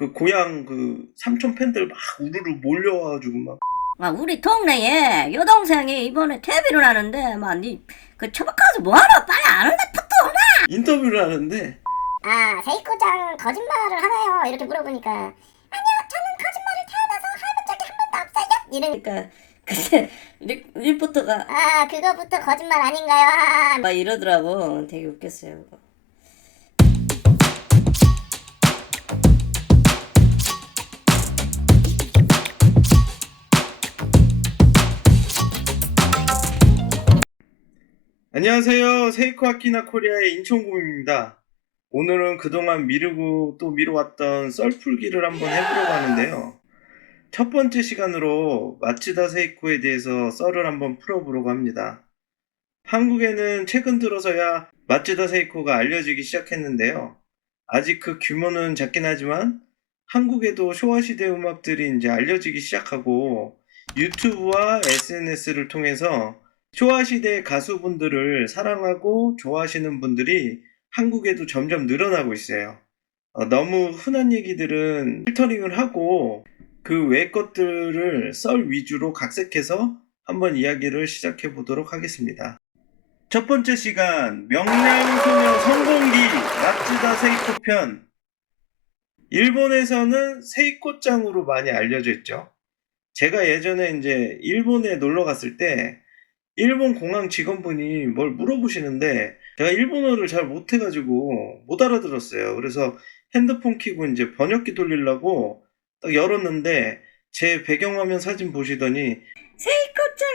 그 고향 그 삼촌 팬들 막 우르르 몰려와가지고 막 우리 동네에 여동생이 이번에 데뷔를 하는데 그 초박가서 뭐하러 빨리 안 온다 톡톡 오라. 인터뷰를 하는데 세이코장 거짓말을 하나요? 이렇게 물어보니까 아니요, 저는 거짓말을 태어나서 해본 적이 한 번도 없어요. 이런 그러니까 그때 리포터가 그거부터 거짓말 아닌가요? 막 이러더라고. 되게 웃겼어요. 그거. 안녕하세요. 세이코 아키나 코리아의 인천곰입니다. 오늘은 그동안 미루고 또 미뤄왔던 썰풀기를 한번 해보려고 하는데요. 첫 번째 시간으로 마츠다 세이코에 대해서 썰을 한번 풀어보려고 합니다. 한국에는 최근 들어서야 마츠다 세이코가 알려지기 시작했는데요. 아직 그 규모는 작긴 하지만 한국에도 쇼와 시대 음악들이 이제 알려지기 시작하고 유튜브와 SNS를 통해서 쇼와 시대 가수분들을 사랑하고 좋아하시는 분들이 한국에도 점점 늘어나고 있어요. 너무 흔한 얘기들은 필터링을 하고 그 외 것들을 썰 위주로 각색해서 한번 이야기를 시작해 보도록 하겠습니다. 첫 번째 시간, 명량소녀 성공기 마츠다 세이코 편. 일본에서는 세이코짱으로 많이 알려져 있죠. 제가 예전에 이제 일본에 놀러 갔을 때 일본 공항 직원분이 뭘 물어보시는데 제가 일본어를 잘 못해가지고 못 알아들었어요. 그래서 핸드폰 켜고 이제 번역기 돌리려고 딱 열었는데 제 배경화면 사진 보시더니 세이코짱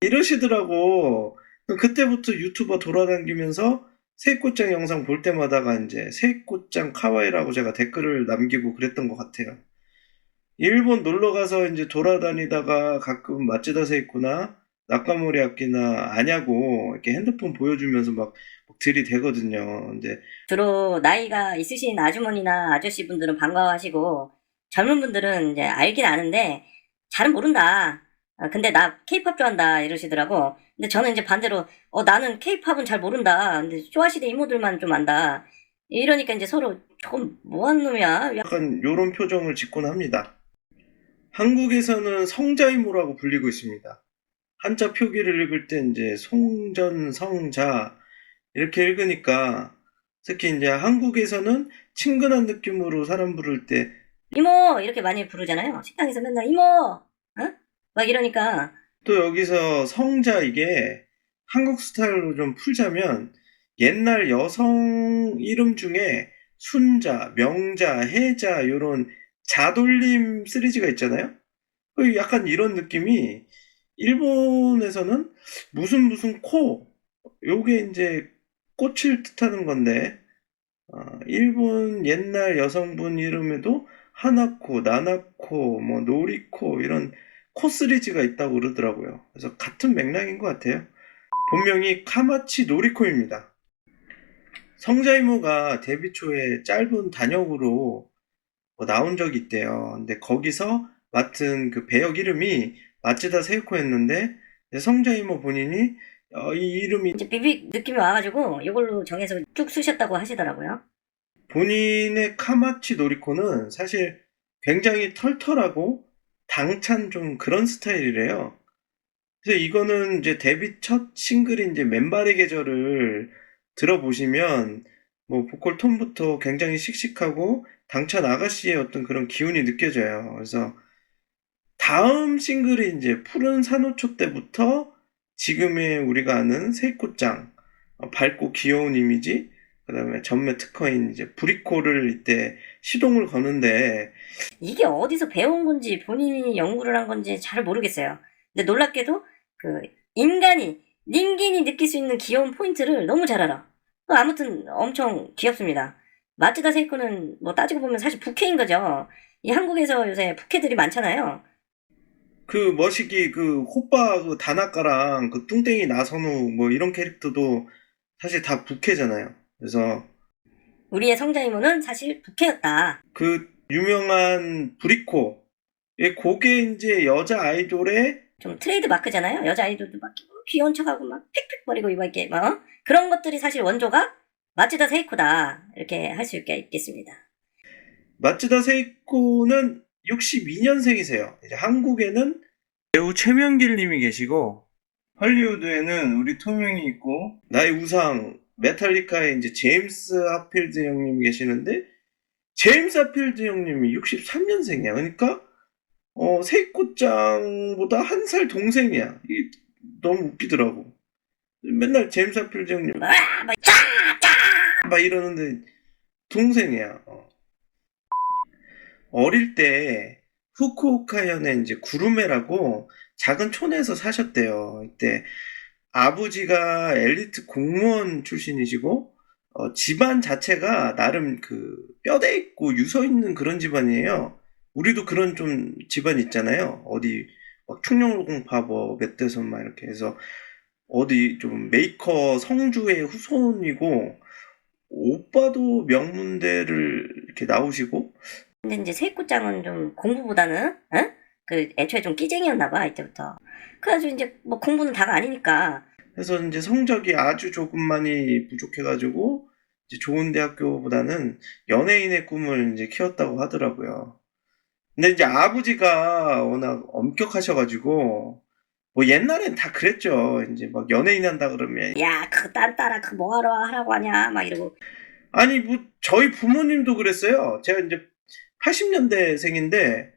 이러시더라고. 그때부터 유튜버 돌아다니면서 세이코짱 영상 볼 때마다가 이제 세이코짱 카와이라고 제가 댓글을 남기고 그랬던 것 같아요. 일본 놀러 가서 이제 돌아다니다가 가끔 마츠다 세이코나 나카모리 아키나 아냐고 이렇게 핸드폰 보여주면서 막 들이대거든요. 근데 주로 나이가 있으신 아주머니나 아저씨 분들은 반가워하시고 젊은 분들은 이제 알긴 아는데 잘은 모른다. 근데 나 케이팝 좋아한다 이러시더라고. 근데 저는 이제 반대로 나는 케이팝은 잘 모른다. 근데 쇼아시대 이모들만 좀 안다. 이러니까 이제 서로 조금 뭐하는 놈이야? 약간 요런 표정을 짓곤 합니다. 한국에서는 성자이모라고 불리고 있습니다. 한자 표기를 읽을 때 이제 송전, 성자 이렇게 읽으니까 특히 이제 한국에서는 친근한 느낌으로 사람 부를 때 이모 이렇게 많이 부르잖아요. 식당에서 맨날 이모 어? 막 이러니까 또 여기서 성자 이게 한국 스타일로 좀 풀자면 옛날 여성 이름 중에 순자, 명자, 해자 요런 자돌림 시리즈가 있잖아요. 약간 이런 느낌이 일본에서는 무슨 코 요게 이제 꽃을 뜻하는 건데 일본 옛날 여성분 이름에도 하나코, 나나코, 뭐 노리코 이런 코 시리즈가 있다고 그러더라고요. 그래서 같은 맥락인 것 같아요. 본명이 카마치 노리코입니다. 성자이모가 데뷔 초에 짧은 단역으로 나온 적이 있대요. 근데 거기서 맡은 그 배역 이름이 마츠다 세이코였는데 성자이모 본인이 이 이름이 이제 비빅 느낌이 와가지고 이걸로 정해서 쭉 쓰셨다고 하시더라고요. 본인의 카마치 노리코는 사실 굉장히 털털하고 당찬 좀 그런 스타일이래요. 그래서 이거는 이제 데뷔 첫 싱글인 이제 맨발의 계절을 들어보시면 뭐 보컬 톤부터 굉장히 씩씩하고 당찬 아가씨의 어떤 그런 기운이 느껴져요. 그래서 다음 싱글이 이제 푸른 산호초 때부터 지금의 우리가 아는 세이코짱, 밝고 귀여운 이미지, 그다음에 전매 특허인 이제 브리코를 이때 시동을 거는데 이게 어디서 배운 건지 본인이 연구를 한 건지 잘 모르겠어요. 근데 놀랍게도 그 닌겐이 느낄 수 있는 귀여운 포인트를 너무 잘 알아. 아무튼 엄청 귀엽습니다. 마츠다 세이코는 뭐 따지고 보면 사실 부캐인 거죠. 이 한국에서 요새 부캐들이 많잖아요. 그 머시기 그 호빠 그 다나카랑 그 뚱땡이 나선우 뭐 이런 캐릭터도 사실 다 부캐잖아요. 그래서 우리의 성자이모는 사실 부캐였다. 그 유명한 브리코 그게 이제 여자 아이돌의 좀 트레이드 마크잖아요. 여자 아이돌도 막 귀여운 척하고 막 픽픽거리고 이거 이렇게 그런 것들이 사실 원조가 마츠다 세이코다 이렇게 할 수 있겠습니다. 마츠다 세이코는 62년생이세요. 이제 한국에는 배우 최명길 님이 계시고, 할리우드에는 우리 토명이 있고, 나의 우상 메탈리카의 이제 제임스 하필드 형님이 계시는데, 제임스 하필드 형님이 63년생이야. 그러니까 세이코짱보다 한 살 동생이야. 이게 너무 웃기더라고. 맨날 제임스 하필드 형님 막 이러는데 동생이야. 어릴 때 후쿠오카현에 이제 구루메라고 작은 촌에서 사셨대요. 이때 아버지가 엘리트 공무원 출신이시고 집안 자체가 나름 그 뼈대 있고 유서 있는 그런 집안이에요. 우리도 그런 좀 집안 있잖아요. 어디 막 충녕로공파 뭐 멧돼선 막 이렇게 해서 어디 좀 메이커 성주의 후손이고 오빠도 명문대를 이렇게 나오시고 근데 이제 세이코짱은 좀 공부보다는 그 애초에 좀 끼쟁이였나 봐 이때부터. 그래가지고 이제 뭐 공부는 다가 아니니까. 해서 이제 성적이 아주 조금만이 부족해가지고 이제 좋은 대학교보다는 연예인의 꿈을 이제 키웠다고 하더라고요. 근데 이제 아버지가 워낙 엄격하셔가지고 뭐 옛날엔 다 그랬죠. 이제 막 연예인 한다 그러면 야 그거 딴 따라 그 뭐하러 하라고 하냐 막 이러고. 아니 뭐 저희 부모님도 그랬어요. 제가 이제 80년대생인데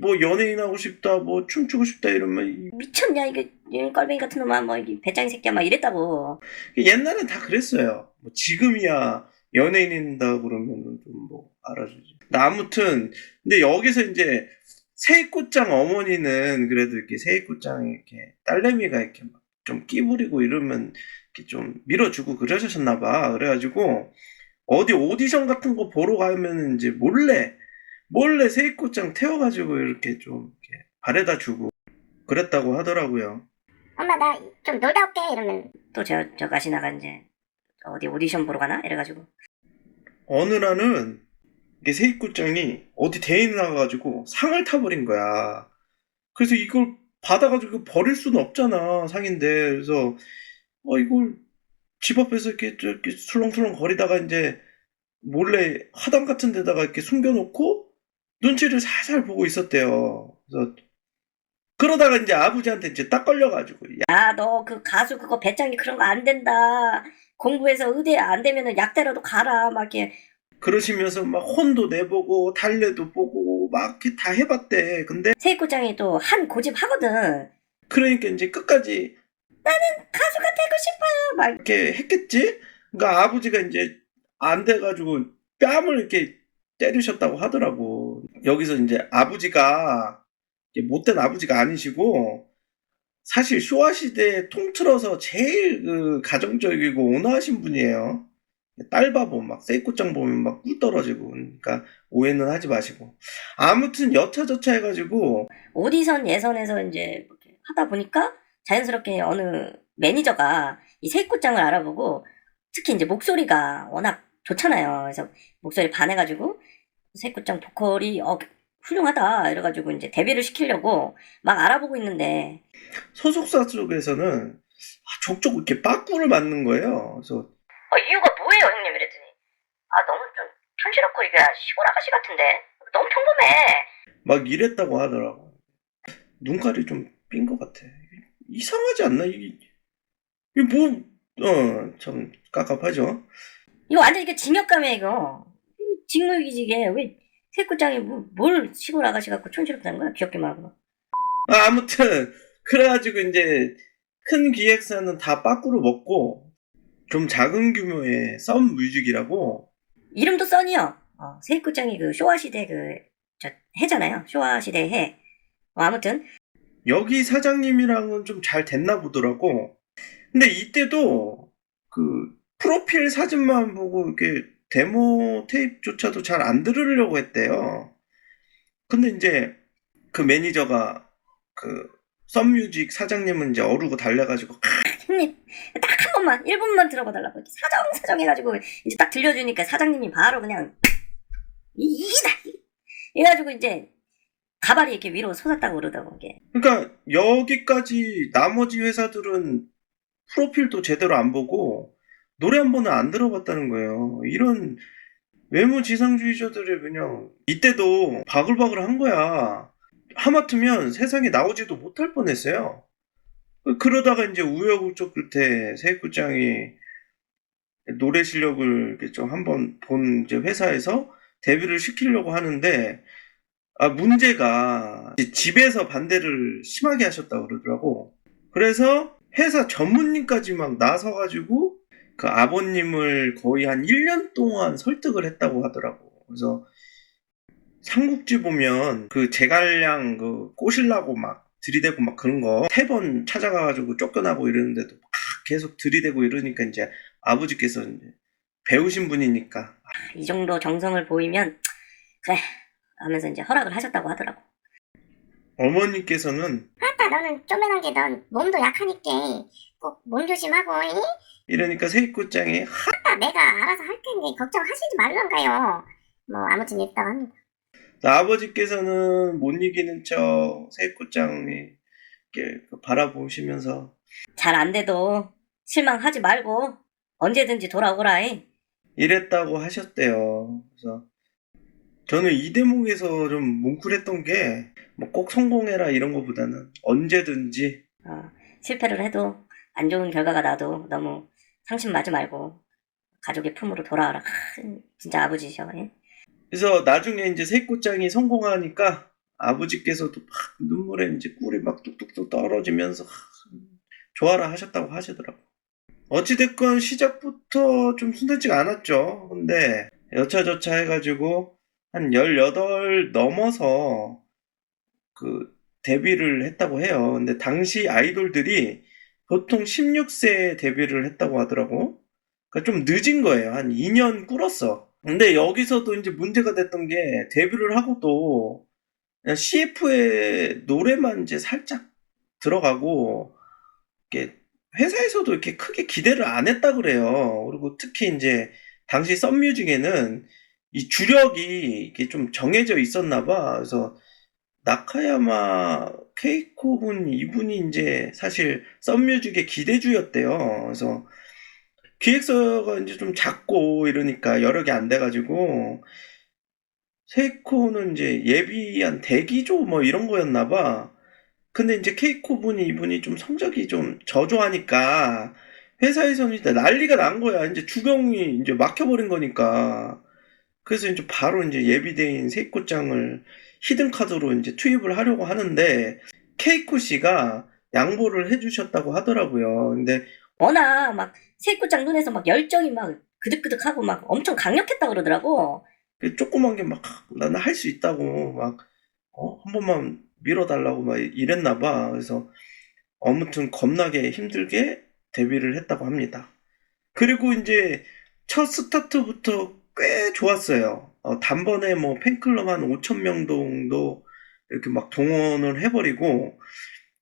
뭐 연예인 하고 싶다, 뭐 춤추고 싶다 이러면 미쳤냐 이거 꼴뱅이 같은 놈아 뭐 이게 배짱이 새끼야 막 이랬다고. 옛날엔 다 그랬어요. 뭐 지금이야 연예인인다 그러면 좀 뭐 알아주지. 근데 아무튼 근데 여기서 이제 세이코짱 어머니는 그래도 이렇게 세이코짱 이렇게 딸내미가 이렇게 막 좀 끼부리고 이러면 이렇게 좀 밀어주고 그러셨나 봐. 그래가지고 어디 오디션 같은 거 보러 가면 이제 몰래 세이코짱 태워가지고 이렇게 좀 이렇게 바래다 주고 그랬다고 하더라고요. 엄마 나 좀 놀다 올게 이러면 또 저 가시나가 이제 어디 오디션 보러 가나 이래가지고. 어느 날은 이게 세이코짱이 어디 대회 나가가지고 상을 타버린 거야. 그래서 이걸 받아가지고 버릴 수는 없잖아, 상인데. 그래서 이걸 집 앞에서 이렇게 술렁술렁 거리다가 이제 몰래 화단 같은 데다가 이렇게 숨겨놓고 눈치를 살살 보고 있었대요. 그래서 그러다가 이제 아버지한테 이제 딱 걸려가지고 야 너 그 가수 그거 배짱이 그런 거 안 된다. 공부해서 의대 안 되면은 약대라도 가라 막 이렇게. 그러시면서 막 혼도 내보고 달래도 보고 막 이렇게 다 해봤대. 근데 세이코짱이 또 한 고집 하거든. 그러니까 이제 끝까지 가수가 되고 싶어요 막. 이렇게 했겠지? 그러니까 아버지가 이제 안 돼가지고 뺨을 이렇게 때리셨다고 하더라고. 여기서 이제 아버지가 이게 못된 아버지가 아니시고 사실 쇼와 시대에 통틀어서 제일 그 가정적이고 온화하신 분이에요. 딸 바보 막 세이코짱 보면 막 꿀 떨어지고 그러니까 오해는 하지 마시고 아무튼 여차저차 해가지고 오디션 예선에서 이제 이렇게 하다 보니까 자연스럽게 어느 매니저가 이 세이코짱을 알아보고 특히 이제 목소리가 워낙 좋잖아요. 그래서 목소리 반해가지고 세이코짱 보컬이 훌륭하다 이래가지고 이제 데뷔를 시키려고 막 알아보고 있는데 소속사 쪽에서는 족족 이렇게 빠꾸를 맞는 거예요. 그래서 이유가 뭐예요 형님 이랬더니 너무 좀 촌스럽고 이게 시골 아가씨 같은데 너무 평범해. 막 이랬다고 하더라고. 눈깔이 좀 삔 것 같아. 이상하지 않나? 이게 참 깝깝하죠. 이거 완전 이게 징역감이야 이거. 직무유기직에 왜 세이코짱이 뭘 시골 아가씨 같고 촌스럽다는 거야 귀엽게만 하고. 아무튼 그래가지고 이제 큰 기획사는 다 빠꾸로 먹고 좀 작은 규모의 썸 뮤직이라고 이름도 써니요. 세이코짱이 그 쇼와시대 저 해잖아요. 쇼와시대 해. 아무튼 여기 사장님이랑은 좀 잘 됐나 보더라고. 근데 이때도 그 프로필 사진만 보고 이렇게 데모 테이프조차도 잘 안 들으려고 했대요. 근데 이제 그 매니저가 그 썸뮤직 사장님은 이제 어르고 달래가지고 형님 딱 한 번만 1분만 들어봐달라고 이렇게 사정 해가지고 이제 딱 들려주니까 사장님이 바로 그냥 이기다 이래가지고 이제 가발이 이렇게 위로 솟았다고 그러더라고 이게. 그러니까 여기까지 나머지 회사들은 프로필도 제대로 안 보고 노래 한 번은 안 들어봤다는 거예요. 이런 외모 지상주의자들이 그냥 이때도 바글바글 한 거야. 하마터면 세상에 나오지도 못할 뻔했어요. 그러다가 이제 우여곡절 끝에 세이코짱이 노래 실력을 이렇게 좀 한번 본 이제 회사에서 데뷔를 시키려고 하는데, 문제가 이제 집에서 반대를 심하게 하셨다고 그러더라고. 그래서 회사 전무님까지 막 나서가지고 그 아버님을 거의 한 1년 동안 설득을 했다고 하더라고. 그래서 삼국지 보면 그 제갈량 그 꼬시려고 막 들이대고 막 그런 거 3번 찾아가가지고 쫓겨나고 이러는데도 막 계속 들이대고 이러니까 이제 아버지께서 이제 배우신 분이니까 이 정도 정성을 보이면 그래 하면서 이제 허락을 하셨다고 하더라고. 어머니께서는 아따 너는 쪼매난 게 넌 몸도 약하니까 꼭 몸 조심하고 이? 이러니까 세이코짱이 아따 내가 알아서 할 테니 걱정하시지 말란가요. 뭐 아무튼 있다고 합니다. 아버지께서는 못 이기는 척 세이코짱이 이렇게 바라보시면서 잘 안 돼도 실망하지 말고 언제든지 돌아오라이. 이랬다고 하셨대요. 그래서 저는 이 대목에서 좀 뭉클했던 게 뭐 꼭 성공해라 이런 거보다는 언제든지 실패를 해도 안 좋은 결과가 나도 너무 상심하지 말고 가족의 품으로 돌아와라. 진짜 아버지셔. 예? 그래서 나중에 이제 세이코짱이 성공하니까 아버지께서도 막 눈물에 이제 꿀이 막 뚝뚝뚝 떨어지면서 좋아라 하셨다고 하시더라고. 어찌됐건 시작부터 좀 순탄치가 않았죠. 근데 여차저차 해가지고 한 18 넘어서 그 데뷔를 했다고 해요. 근데 당시 아이돌들이 보통 16세에 데뷔를 했다고 하더라고. 그러니까 좀 늦은 거예요. 한 2년 꿇었어. 근데 여기서도 이제 문제가 됐던 게 데뷔를 하고도 그냥 CF의 노래만 이제 살짝 들어가고 이렇게 회사에서도 이렇게 크게 기대를 안 했다 그래요. 그리고 특히 이제 당시 썬뮤직에는 이 주력이 이렇게 좀 정해져 있었나 봐. 그래서 나카야마 케이코 분 이분이 이제 사실 썬뮤직의 기대주였대요. 그래서 기획서가 이제 좀 작고 이러니까 여러 개 안 돼가지고 세이코는 이제 예비한 대기조 뭐 이런 거였나 봐. 근데 이제 케이코 분이 이분이 좀 성적이 좀 저조하니까 회사에서는 이제 난리가 난 거야. 이제 주경이 이제 막혀버린 거니까. 그래서 이제 바로 이제 예비대인 세이코짱을 히든카드로 이제 투입을 하려고 하는데 케이코 씨가 양보를 해주셨다고 하더라고요. 근데 워낙 막 세이코짱 눈에서 막 열정이 막 그득그득하고 막 엄청 강력했다 그러더라고. 그 조그만 게 막 나는 할 수 있다고 막 한 번만 밀어달라고 막 이랬나 봐. 그래서 아무튼 겁나게 힘들게 데뷔를 했다고 합니다. 그리고 이제 첫 스타트부터 꽤 좋았어요. 단번에 뭐 팬클럽 한 5천 명 정도 이렇게 막 동원을 해버리고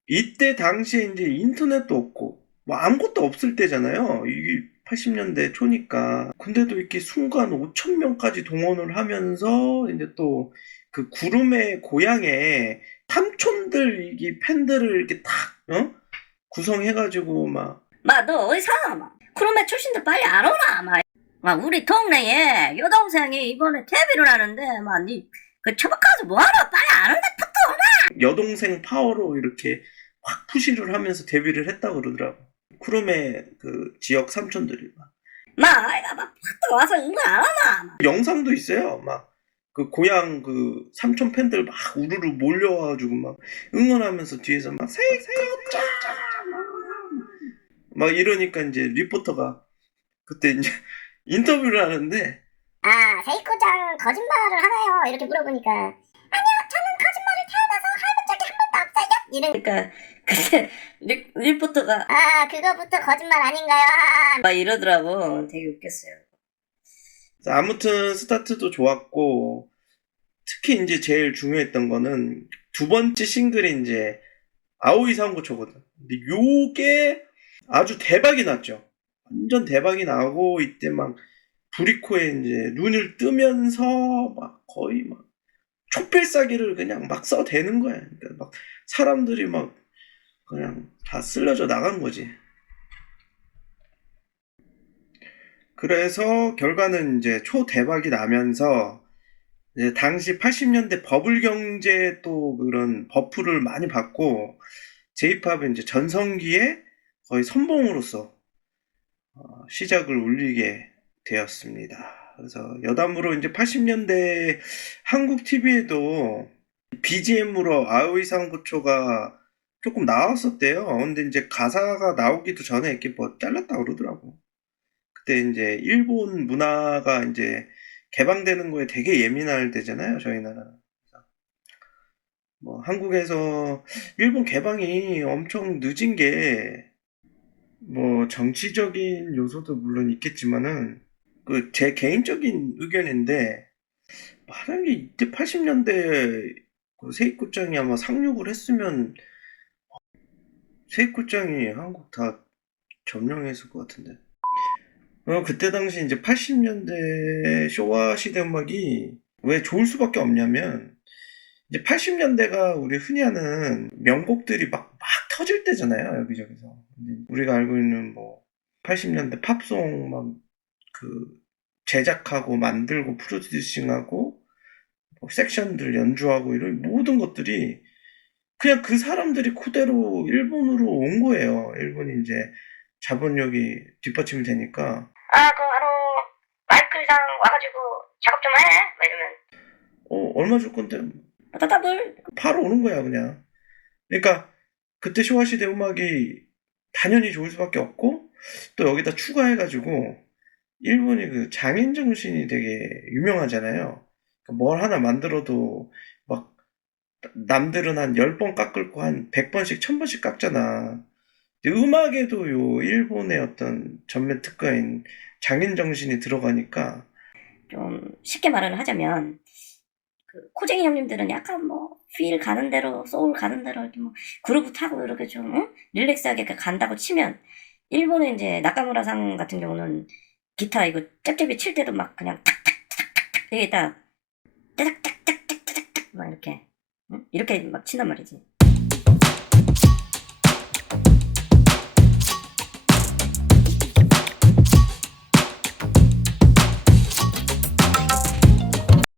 이때 당시에 이제 인터넷도 없고 뭐 아무것도 없을 때잖아요. 이게 80년대 초니까. 근데도 이렇게 순간 5천 명까지 동원을 하면서 이제 또 그 구름의 고향에 삼촌들 이게 팬들을 이렇게 탁 구성해가지고 막 너 어디서 막 크루메 출신들 빨리 안 오나 막 우리 동네에 여동생이 이번에 데뷔를 하는데 막니그 처박아서 뭐하러 빨리 안 온다 톡톡. 여동생 파워로 이렇게 확 푸시를 하면서 데뷔를 했다고 그러더라고. 쿠르메 그 지역 삼촌들이 아이가 막 팍 와서 응원 안 하나. 영상도 있어요. 막 그 고향 그 삼촌 팬들 막 우르르 몰려와가지고 막 응원하면서 뒤에서 막 세이코짱 막 이러니까 이제 리포터가 그때 이제 인터뷰를 하는데 세이코짱 거짓말을 하나요? 이렇게 물어보니까 아니요 저는 거짓말을 태어나서 해본 적이 한 번도 없어요. 이런 그러니까 그때 리포터가 그거부터 거짓말 아닌가요? 막 이러더라고. 되게 웃겼어요. 아무튼 스타트도 좋았고 특히 이제 제일 중요했던 거는 두 번째 싱글이 이제 아오이 사운고초거든. 근데 요게 아주 대박이 났죠. 완전 대박이 나고 이때 막 부리코에 이제 눈을 뜨면서 막 거의 막 촛필싸기를 그냥 막 써대는 거야. 그러니까 막 사람들이 막 그냥 다 쓸려져 나간 거지. 그래서 결과는 이제 초대박이 나면서 이제 당시 80년대 버블 경제 또 그런 버프를 많이 받고 J-팝의 이제 전성기에 거의 선봉으로서 시작을 울리게 되었습니다. 그래서 여담으로 이제 80년대 한국 TV에도 BGM으로 아오이상 부초가 조금 나왔었대요. 근데 이제 가사가 나오기도 전에 이렇게 뭐 잘랐다 그러더라고. 그때 이제 일본 문화가 이제 개방되는 거에 되게 예민할 때잖아요, 저희 나라는. 뭐 한국에서 일본 개방이 엄청 늦은 게 뭐 정치적인 요소도 물론 있겠지만은 그 제 개인적인 의견인데 만약에 이때 80년대 그 세입국장이 아마 상륙을 했으면 세입국장이 한국 다 점령했을 것 같은데. 그때 당시 이제 80년대 쇼와 시대 음악이 왜 좋을 수밖에 없냐면 이제 80년대가 우리 흔히 하는 명곡들이 막 터질 때잖아요, 여기저기서. 근데 우리가 알고 있는 뭐 80년대 팝송 막 그 제작하고 만들고 프로듀싱하고 뭐 섹션들 연주하고 이런 모든 것들이 그냥 그 사람들이 그대로 일본으로 온 거예요. 일본이 이제 자본력이 뒷받침이 되니까. 마이클상 와가지고 작업 좀 해. 막 이러면. 얼마 줄 건데? 따따블. 바로 오는 거야, 그냥. 그러니까 그때 쇼와시대 음악이 당연히 좋을 수밖에 없고 또 여기다 추가해가지고 일본이 그 장인 정신이 되게 유명하잖아요. 뭘 하나 만들어도 막 남들은 한 10번 깎을 거 한 100번씩 1000번씩 깎잖아. 근데 음악에도 요 일본의 어떤 전면 특화인 장인 정신이 들어가니까 좀 쉽게 말을 하자면 그 코쟁이 형님들은 약간 뭐 필 가는 대로 소울 가는 대로 이렇게 뭐 그루브 타고 이렇게 좀 릴렉스하게 간다고 치면 일본의 이제 나카무라상 같은 경우는 기타 이거 짭짭이 칠 때도 막 그냥 탁탁탁탁 되게 딱 따닥딱딱딱딱 막 이렇게 이렇게 막 친단 말이지.